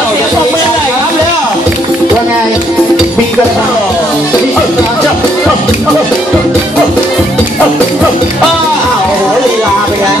อเสียงปรบมือหน่อยครับเร็วว่าไงมีกระเป๋ามีกระเป๋าจับอ้าวโหลีลาไปแล้ว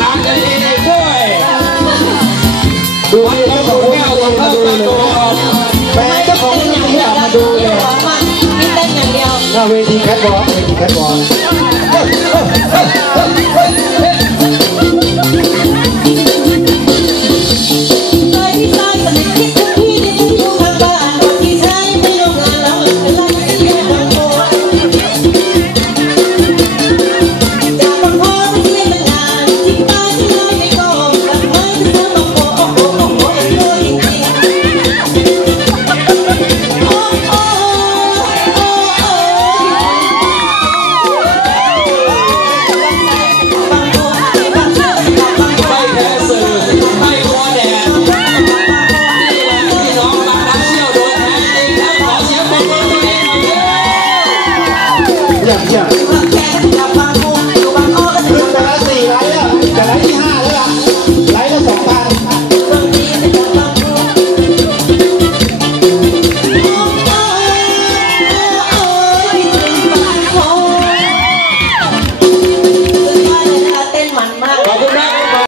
น้นดีวทีแก้ตัวเวเวทีแคทบอลเวทีแคทบอล yeah, yeah.